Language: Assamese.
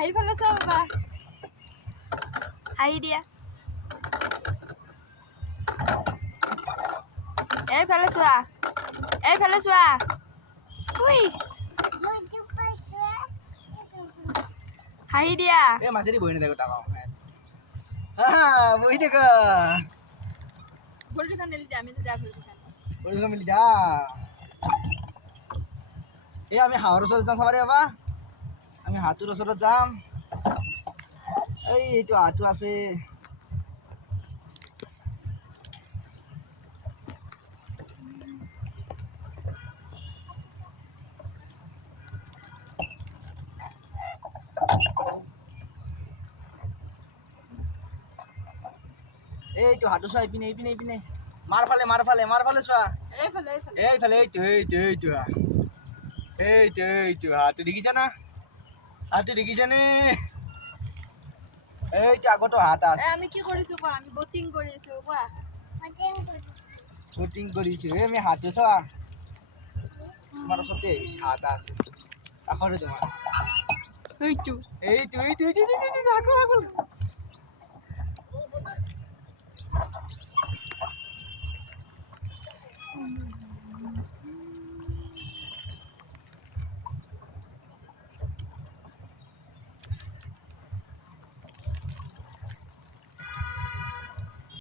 হাঁহি ফেলে চোৱা বাবা হাঁহি দিয়া এইফালে চোৱা উই হাঁহি দিয়া এই মাছেদি বহি নাথাকো টাকা বহি থাক ভুলটো খান দিলি আমি তো যা ভুলটো খান বহি মিলি যা এই আমি হাঁহৰ ওচৰত যাম চাবা বাবা আমি হাঁহটোৰ ওচৰত যাম এইটো হাঁহটো আছে এইটো হাঁহটো চোৱা এইপিনে মাৰ ফালে চোৱা এইফালে এইটো হাঁহটো দেখিছা না হাঁহটো দেখিছানে এইটো আগতো হাঁহ এটা আছে আমি কি কৰিছো কোৱা আমি বটিং কৰিছো কোৱা শ্বুটিং কৰিছো আমি হাঁহটো চোৱা তোমাৰ ওচৰতে হাঁহ এটা আছে কাষৰে তোমাৰ এইটো আগৰ